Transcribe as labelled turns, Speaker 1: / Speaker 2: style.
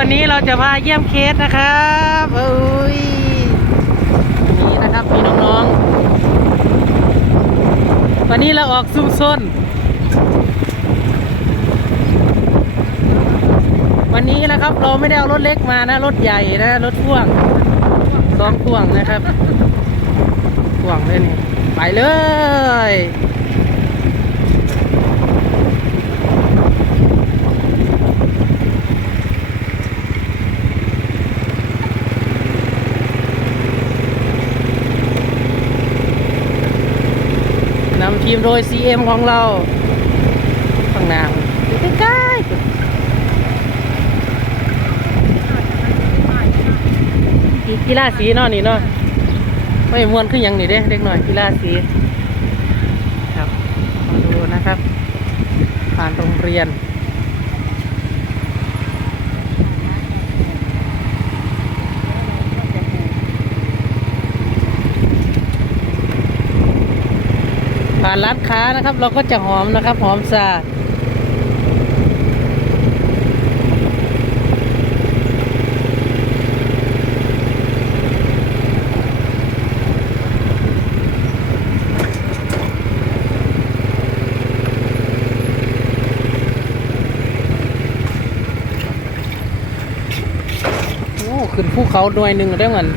Speaker 1: วันนี้เราจะพาเยี่ยมเคสนะครับเอ้ยนี่นะครับมีน้องๆ วันนี้เราออกซุ่มซนวันนี้นะครับเราไม่ได้เอารถเล็กมานะ รถใหญ่นะ รถพ่วงสองพ่วงนะครับพ่วงเลยนี่ไปเลย นำทีมโดย CM ของเราข้างหน้าอยู่ใกล้ๆกีฬาสีเนาะนี่เนาะไม่มวนขึ้นยังนี่เด้เด็กหน่อยกีฬาสีครับมาดูนะครับผ่านโรงเรียน ผ่านร้านค้านะครับ เราก็จะหอมนะครับ หอมสะอาดโอ้ขึ้นภูเขาหน่วยหนึ่งได้เหมือน